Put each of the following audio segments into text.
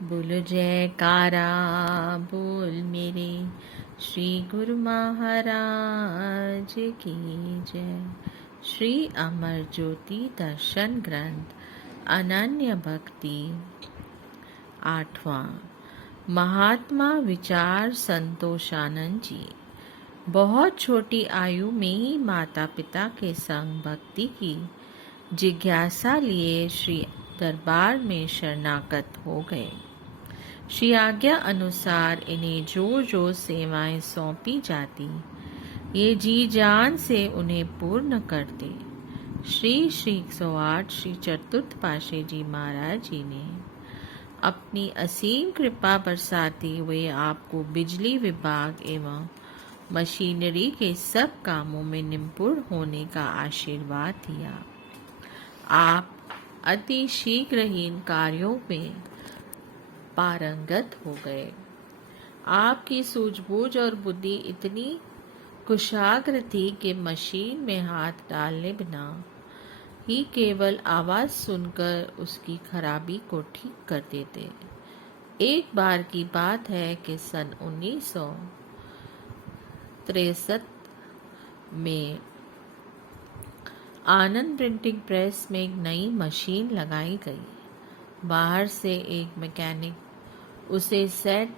बोल जयकारा बोल मेरे श्री गुरु महाराज की जय। श्री अमर ज्योति दर्शन ग्रंथ अनन्य भक्ति। 8वां। महात्मा विचार संतोषानंद जी बहुत छोटी आयु में ही माता पिता के संग भक्ति की जिज्ञासा लिए श्री दरबार में शरणागत हो गए। श्री आज्ञा अनुसार इन्हें जो जो सेवाएं सौंपी जाती ये जी जान से उन्हें पूर्ण करते। श्री 108 श्री चतुर्थ पातशाही जी महाराज जी ने अपनी असीम कृपा बरसाते हुए आपको बिजली विभाग एवं मशीनरी के सब कामों में निपुण होने का आशीर्वाद दिया। आप अति शीघ्र ही इन कार्यों में पारंगत हो गए। आपकी सूझबूझ और बुद्धि इतनी कुशाग्र थी कि मशीन में हाथ डालने बिना ही केवल आवाज सुनकर उसकी खराबी को ठीक कर देते। एक बार की बात है कि सन 1963 में आनंद प्रिंटिंग प्रेस में एक नई मशीन लगाई गई। बाहर से एक मैकेनिक उसे सेट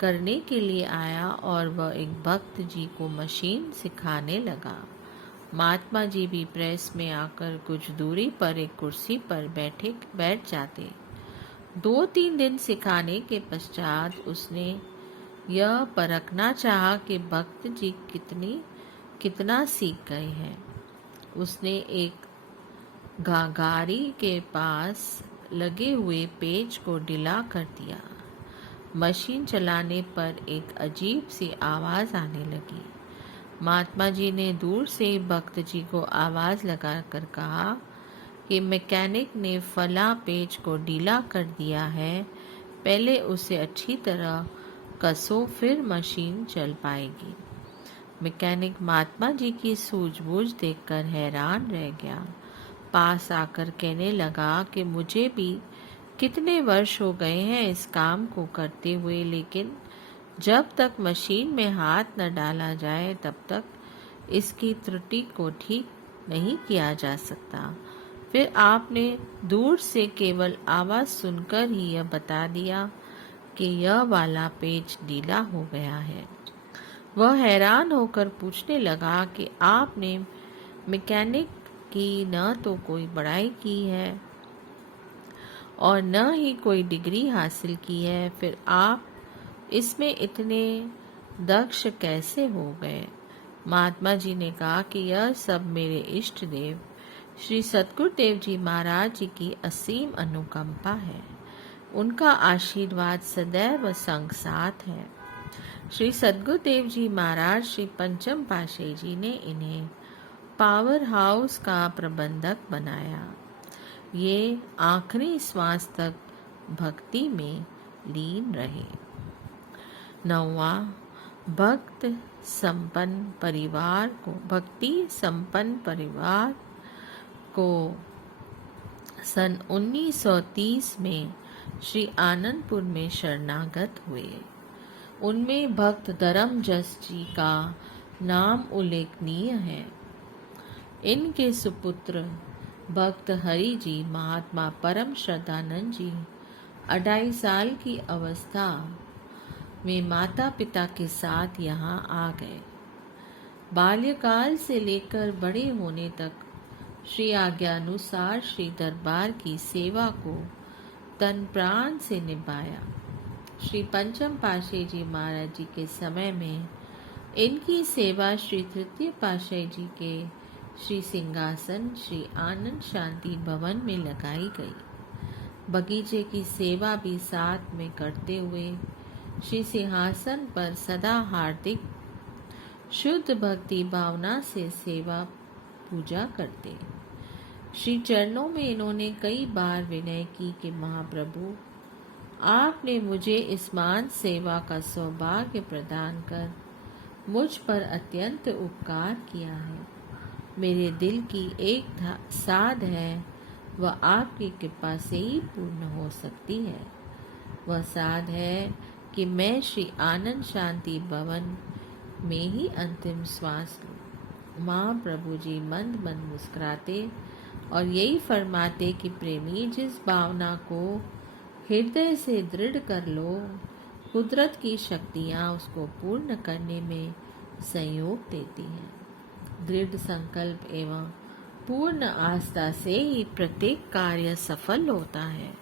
करने के लिए आया और वह एक भक्त जी को मशीन सिखाने लगा। महात्मा जी भी प्रेस में आकर कुछ दूरी पर एक कुर्सी पर बैठ जाते। 2-3 दिन सिखाने के पश्चात उसने यह परखना चाहा कि भक्त जी कितना सीख गए हैं। उसने एक गागारी के पास लगे हुए पेज को ढीला कर दिया। मशीन चलाने पर एक अजीब सी आवाज आने लगी। महात्मा जी ने दूर से भक्त जी को आवाज लगाकर कहा कि मैकेनिक ने फला पेज को ढीला कर दिया है, पहले उसे अच्छी तरह कसो फिर मशीन चल पाएगी। मैकेनिक महात्मा जी की सूझबूझ देखकर हैरान रह गया। पास आकर कहने लगा कि मुझे भी कितने वर्ष हो गए हैं इस काम को करते हुए, लेकिन जब तक मशीन में हाथ न डाला जाए तब तक इसकी त्रुटि को ठीक नहीं किया जा सकता। फिर आपने दूर से केवल आवाज सुनकर ही यह बता दिया कि यह वाला पेज ढीला हो गया है। वह हैरान होकर पूछने लगा कि आपने मैकेनिक की न तो कोई पढ़ाई की है और न ही कोई डिग्री हासिल की है, फिर आप इसमें इतने दक्ष कैसे हो गए? महात्मा जी ने कहा कि यह सब मेरे इष्ट देव श्री सद्गुरुदेव जी महाराज जी की असीम अनुकंपा है। उनका आशीर्वाद सदैव संग साथ है। श्री सद्गुरुदेव जी महाराज श्री पंचम पातशाही जी ने इन्हें पावर हाउस का प्रबंधक बनाया। ये आखिरी श्वास तक भक्ति में लीन रहे। 9वां। भक्ति संपन्न परिवार को सन 1930 में श्री आनंदपुर में शरणागत हुए। उनमें भक्त धर्मजस जी का नाम उल्लेखनीय है। इनके सुपुत्र भक्त हरि जी महात्मा परम श्रद्धानंद जी 2.5 साल की अवस्था में माता पिता के साथ यहाँ आ गए। बाल्यकाल से लेकर बड़े होने तक श्री आज्ञानुसार श्री दरबार की सेवा को तन प्राण से निभाया। श्री पंचम पातशाही जी महाराज जी के समय में इनकी सेवा श्री तृतीय पातशाही जी के श्री सिंहासन श्री आनंद शांति भवन में लगाई गई। बगीचे की सेवा भी साथ में करते हुए श्री सिंहासन पर सदा हार्दिक शुद्ध भक्ति भावना से सेवा पूजा करते। श्री चरणों में इन्होंने कई बार विनय की कि महाप्रभु, आपने मुझे इस मान सेवा का सौभाग्य प्रदान कर मुझ पर अत्यंत उपकार किया है। मेरे दिल की एक साध है, वह आपकी कृपा से ही पूर्ण हो सकती है। वह साध है कि मैं श्री आनंद शांति भवन में ही अंतिम श्वास लूं। महाप्रभु जी मंद मंद मुस्कुराते और यही फरमाते कि प्रेमी, जिस भावना को हृदय से दृढ़ कर लो, कुदरत की शक्तियाँ उसको पूर्ण करने में सहयोग देती हैं। दृढ़ संकल्प एवं पूर्ण आस्था से ही प्रत्येक कार्य सफल होता है।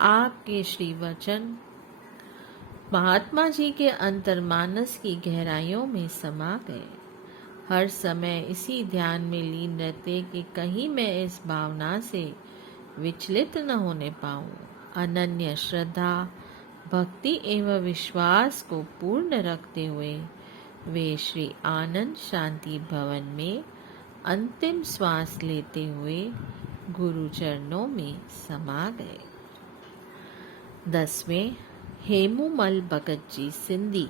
आपके श्री वचन महात्मा जी के अंतर्मानस की गहराइयों में समा गए। हर समय इसी ध्यान में लीन रहते कि कहीं मैं इस भावना से विचलित न होने पाऊं। अनन्य श्रद्धा, भक्ति एवं विश्वास को पूर्ण रखते हुए वे श्री आनंद शांति भवन में अंतिम श्वास लेते हुए गुरु चरणों में समा गए। 10वें, हेमूमल भगत जी सिंधी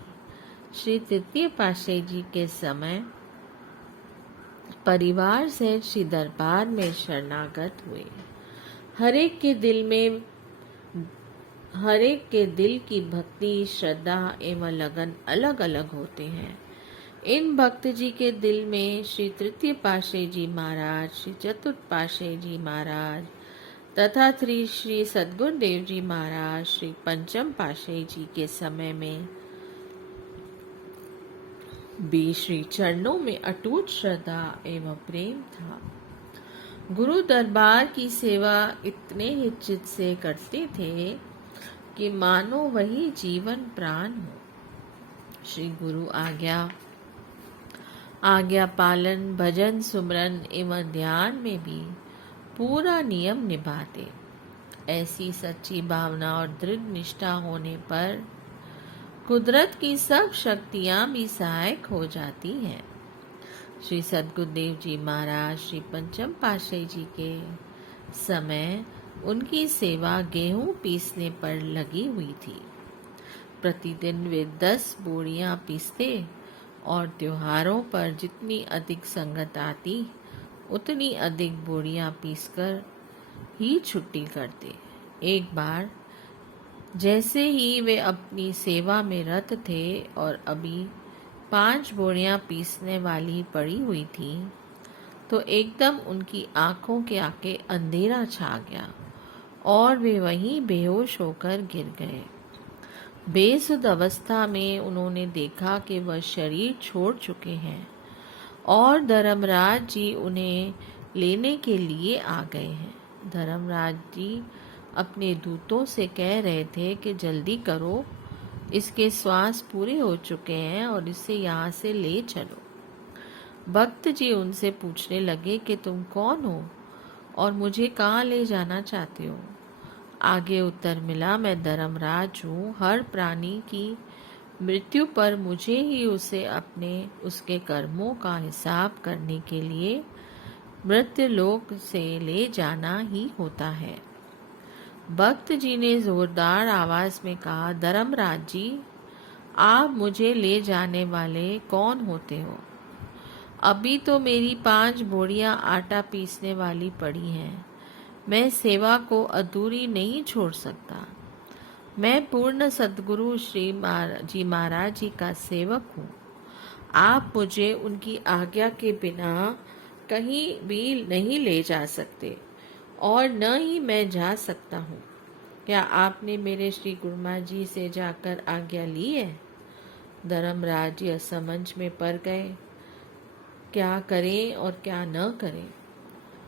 श्री तृतीय पातशाही जी के समय परिवार से श्री दरबार में शरणागत हुए। हर एक के दिल की भक्ति, श्रद्धा एवं लगन अलग अलग होते हैं। इन भक्त जी के दिल में श्री तृतीय पातशाही जी महाराज, श्री चतुर्थ पातशाही जी महाराज तथा श्री सद्गुरुदेव जी महाराज, श्री पंचम पातशाही जी के समय में भी श्री चरणों में अटूट श्रद्धा एवं प्रेम था। गुरु दरबार की सेवा इतने ही चित्त से करते थे कि मानो वही जीवन प्राण हो। श्री गुरु आज्ञा पालन, भजन, सुमरन एवं ध्यान में भी पूरा नियम निभाते। ऐसी सच्ची भावना और दृढ़ निष्ठा होने पर कुदरत की सब शक्तियां भी सहायक हो जाती हैं। श्री सद्गुरुदेव जी महाराज, श्री पंचम पातशाही जी के समय उनकी सेवा गेहूं पीसने पर लगी हुई थी। प्रतिदिन वे 10 बोरियां पीसते और त्योहारों पर जितनी अधिक संगत आती उतनी अधिक बोरियां पीसकर ही छुट्टी करते। एक बार जैसे ही वे अपनी सेवा में रत थे और अभी 5 बोरियां पीसने वाली पड़ी हुई थी, तो एकदम उनकी आंखों के आगे अंधेरा छा गया और वे वहीं बेहोश होकर गिर गए। बेसुध अवस्था में उन्होंने देखा कि वह शरीर छोड़ चुके हैं और धर्मराज जी उन्हें लेने के लिए आ गए हैं। धर्मराज जी अपने दूतों से कह रहे थे कि जल्दी करो, इसके श्वास पूरे हो चुके हैं और इसे यहाँ से ले चलो। भक्त जी उनसे पूछने लगे कि तुम कौन हो और मुझे कहाँ ले जाना चाहते हो। आगे उत्तर मिला, मैं धर्मराज हूँ। हर प्राणी की मृत्यु पर मुझे ही उसके कर्मों का हिसाब करने के लिए मृत्यु लोक से ले जाना ही होता है। भक्त जी ने जोरदार आवाज में कहा, धर्मराज जी, आप मुझे ले जाने वाले कौन होते हो? अभी तो मेरी 5 बोरियां आटा पीसने वाली पड़ी हैं। मैं सेवा को अधूरी नहीं छोड़ सकता। मैं पूर्ण सद्गुरु श्री जी महाराज जी का सेवक हूँ। आप मुझे उनकी आज्ञा के बिना कहीं भी नहीं ले जा सकते और न ही मैं जा सकता हूँ। क्या आपने मेरे श्री गुरुमा जी से जाकर आज्ञा ली है? धर्मराज जी असमंज में पड़ गए, क्या करें और क्या न करें।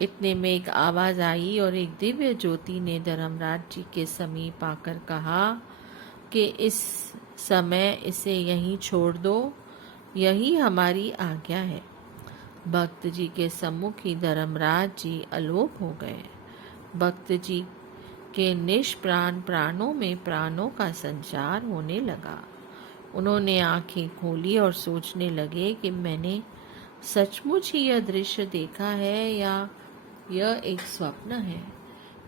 इतने में एक आवाज आई और एक दिव्य ज्योति ने धर्मराज जी के समीप आकर कहा कि इस समय इसे यहीं छोड़ दो, यही हमारी आज्ञा है। भक्त जी के सम्मुख ही धर्मराज जी अलोप हो गए। भक्त जी के निष्प्राण प्राणों में प्राणों का संचार होने लगा। उन्होंने आंखें खोली और सोचने लगे कि मैंने सचमुच ही यह दृश्य देखा है या यह एक स्वप्न है।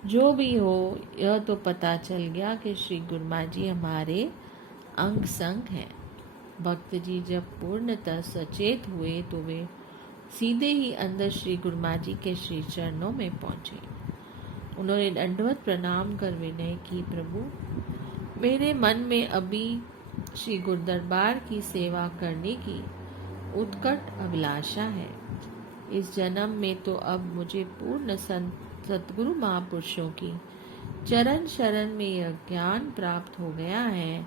जो भी हो, यह तो पता चल गया कि श्री गुरुमा जी हमारे अंग संग हैं। भक्त जी जब पूर्णतः सचेत हुए तो वे सीधे ही अंदर श्री गुरुमा जी के श्री चरणों में पहुंचे। उन्होंने दंडवत प्रणाम कर विनय की, प्रभु मेरे मन में अभी श्री गुरुदरबार की सेवा करने की उत्कट अभिलाषा है। इस जन्म में तो अब मुझे पूर्ण सतगुरु महापुरुषों की चरण शरण में यह ज्ञान प्राप्त हो गया है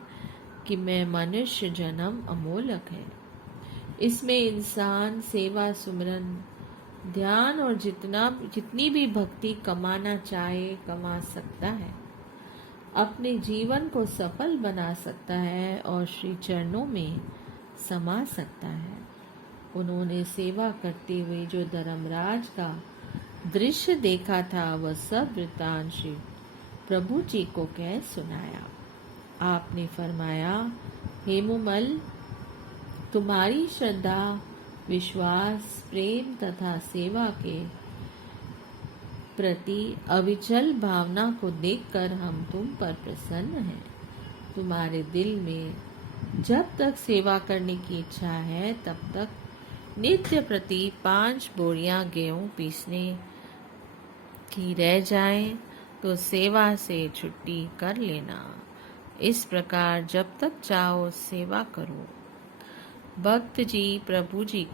कि मैं मनुष्य जन्म अमोलक है। इसमें इंसान सेवा, सुमिरन, ध्यान और जितनी भी भक्ति कमाना चाहे कमा सकता है, अपने जीवन को सफल बना सकता है और श्री चरणों में समा सकता है। उन्होंने सेवा करते हुए जो धर्मराज का दृश्य देखा था, वह सब वृत्तांत श्री प्रभु जी को कह सुनाया। आपने फरमाया, हेमुमल, तुम्हारी श्रद्धा, विश्वास, प्रेम तथा सेवा के प्रति अविचल भावना को देखकर हम तुम पर प्रसन्न हैं। तुम्हारे दिल में जब तक सेवा करने की इच्छा है, तब तक नित्य प्रति 5 बोरियां गेहूं पीसने की रह जाए तो सेवा से छुट्टी कर लेना। इस प्रकार जब तक चाहो सेवा करो। भक्त जी प्रभु जी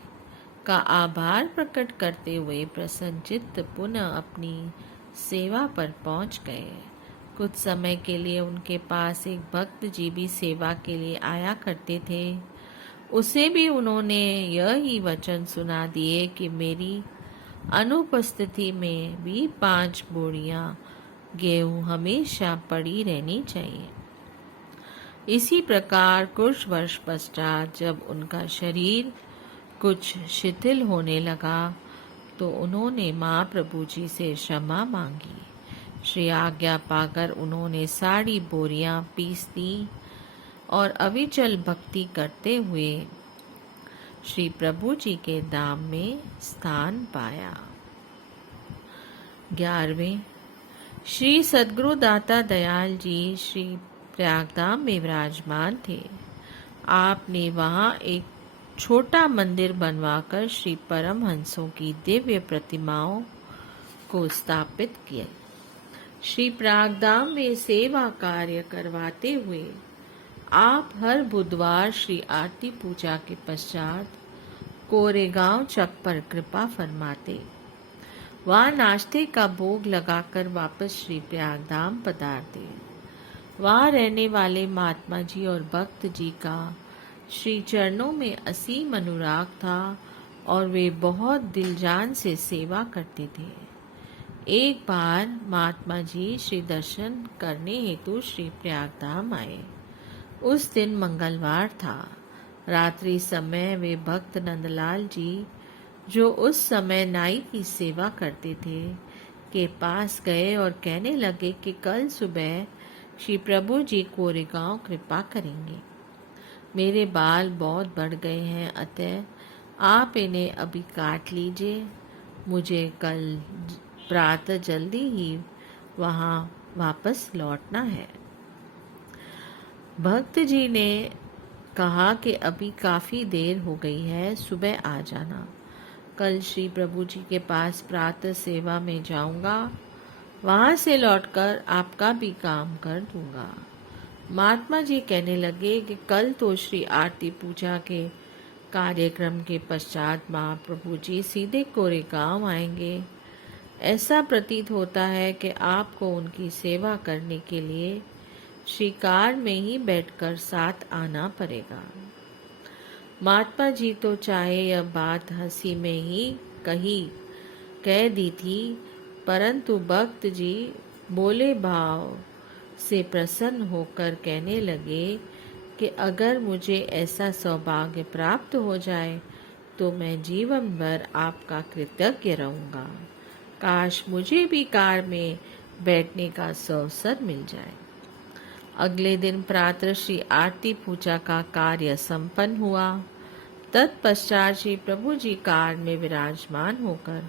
का आभार प्रकट करते हुए प्रसन्नचित्त पुनः अपनी सेवा पर पहुंच गए। कुछ समय के लिए उनके पास एक भक्त जी भी सेवा के लिए आया करते थे। उसे भी उन्होंने यह ही वचन सुना दिए कि मेरी अनुपस्थिति में भी 5 बोरियां गेहूं हमेशा पड़ी रहनी चाहिए। इसी प्रकार कुछ वर्ष पश्चात जब उनका शरीर कुछ शिथिल होने लगा तो उन्होंने माँ प्रभु जी से क्षमा मांगी। श्री आज्ञा पाकर उन्होंने 6 बोरियां पीस दी और अविचल भक्ति करते हुए श्री प्रभु जी के धाम में स्थान पाया। 11वें, श्री सद्गुरु दाता दयाल जी श्री प्रयागधाम में विराजमान थे। आपने वहाँ एक छोटा मंदिर बनवाकर श्री परमहंसों की दिव्य प्रतिमाओं को स्थापित किया। श्री प्रयागधाम में सेवा कार्य करवाते हुए आप हर बुधवार श्री आरती पूजा के पश्चात कोरेगांव चक पर कृपा फरमाते। वहाँ नाश्ते का भोग लगाकर वापस श्री प्रयागधाम पधारते। वहाँ रहने वाले महात्मा जी और भक्त जी का श्री चरणों में असीम अनुराग था और वे बहुत दिलजान से सेवा करते थे। एक बार महात्मा जी श्री दर्शन करने हेतु श्री प्रयागधाम आए। उस दिन मंगलवार था। रात्रि समय वे भक्त नंदलाल जी, जो उस समय नाई की सेवा करते थे, के पास गए और कहने लगे कि कल सुबह श्री प्रभु जी कोरेगांव कृपा करेंगे। मेरे बाल बहुत बढ़ गए हैं, अतः आप इन्हें अभी काट लीजिए। मुझे कल प्रातः जल्दी ही वहाँ वापस लौटना है। भक्त जी ने कहा कि अभी काफ़ी देर हो गई है, सुबह आ जाना। कल श्री प्रभु जी के पास प्रातः सेवा में जाऊंगा, वहाँ से लौटकर आपका भी काम कर दूंगा। महात्मा जी कहने लगे कि कल तो श्री आरती पूजा के कार्यक्रम के पश्चात महाप्रभु जी सीधे कोरेगांव आएंगे। ऐसा प्रतीत होता है कि आपको उनकी सेवा करने के लिए श्री कार में ही बैठकर साथ आना पड़ेगा। महात्मा जी तो चाहे यह बात हंसी में ही कह दी थी, परंतु भक्त जी बोले भाव से प्रसन्न होकर कहने लगे कि अगर मुझे ऐसा सौभाग्य प्राप्त हो जाए तो मैं जीवन भर आपका कृतज्ञ रहूँगा। काश मुझे भी कार में बैठने का अवसर मिल जाए। अगले दिन प्रातः श्री आरती पूजा का कार्य संपन्न हुआ। तत्पश्चात श्री प्रभु जी कार में विराजमान होकर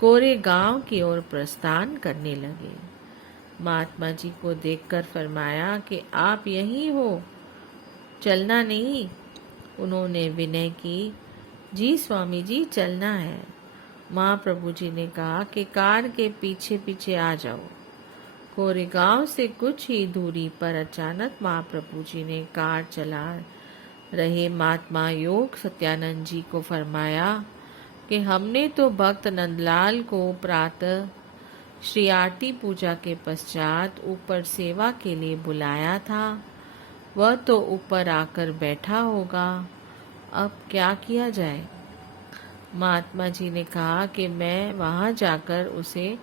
कोरेगांव की ओर प्रस्थान करने लगे। महात्मा जी को देखकर फरमाया कि आप यहीं हो, चलना नहीं? उन्होंने विनय की, जी स्वामी जी, चलना है। महाप्रभु जी ने कहा कि कार के पीछे पीछे आ जाओ। कोरेगांव से कुछ ही दूरी पर अचानक महाप्रभु जी ने कार चला रहे महात्मा योग सत्यानंद जी को फरमाया कि हमने तो भक्त नंदलाल को प्रातः श्री आरती पूजा के पश्चात ऊपर सेवा के लिए बुलाया था। वह तो ऊपर आकर बैठा होगा, अब क्या किया जाए। महात्मा जी ने कहा कि मैं वहां जाकर उसे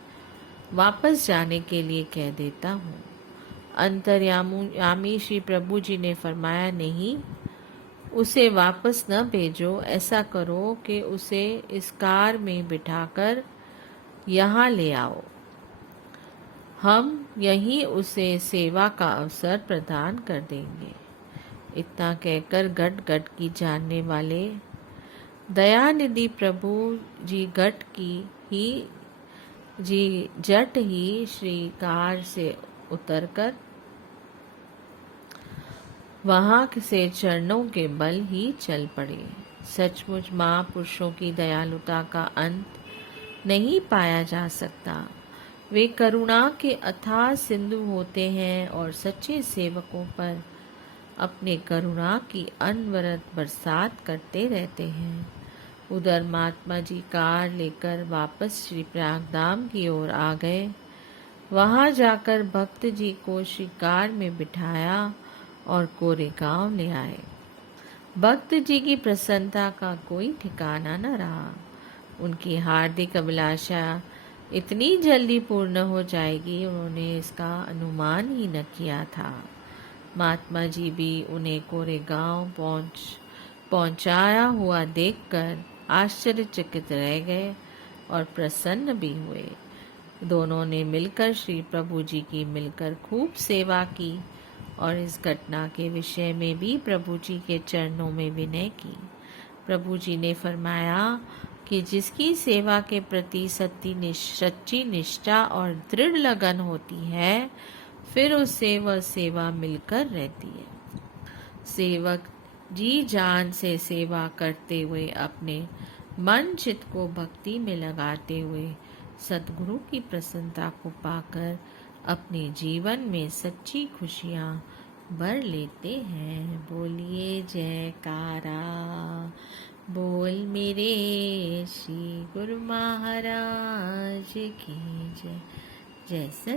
वापस जाने के लिए कह देता हूँ। अंतर्यामी श्री प्रभु जी ने फरमाया, नहीं, उसे वापस न भेजो। ऐसा करो कि उसे इस कार में बिठाकर यहाँ ले आओ। हम यहीं उसे सेवा का अवसर प्रदान कर देंगे। इतना कहकर गट गट की जानने वाले दयानिधि प्रभु जी जट ही श्री कार से उतरकर वहां से चरणों के बल ही चल पड़े। सचमुच महापुरुषों की दयालुता का अंत नहीं पाया जा सकता। वे करुणा के अथाह सिंधु होते हैं और सच्चे सेवकों पर अपने करुणा की अनवरत बरसात करते रहते हैं। उधर महात्मा जी कार लेकर वापस श्री प्रयागधाम की ओर आ गए। वहां जाकर भक्त जी को श्री कार में बिठाया और कोरेगांव ले आए। भक्त जी की प्रसन्नता का कोई ठिकाना न रहा। उनकी हार्दिक अभिलाषा इतनी जल्दी पूर्ण हो जाएगी, उन्होंने इसका अनुमान ही न किया था। महात्मा जी भी उन्हें कोरेगांव पहुंचाया हुआ देखकर आश्चर्यचकित रह गए और प्रसन्न भी हुए। दोनों ने मिलकर श्री प्रभु जी की मिलकर खूब सेवा की और इस घटना के विषय में भी प्रभु जी के चरणों में विनय की। प्रभु जी ने फरमाया कि जिसकी सेवा के प्रति सच्ची निष्ठा और दृढ़ लगन होती है, फिर उससे वह सेवा मिलकर रहती है। सेवक जी जान से सेवा करते हुए अपने मन चित्त को भक्ति में लगाते हुए सद्गुरु की प्रसन्नता को पाकर अपने जीवन में सच्ची खुशियाँ भर लेते हैं। बोलिए जयकारा, बोल मेरे श्री गुरु महाराज की जय। जय सत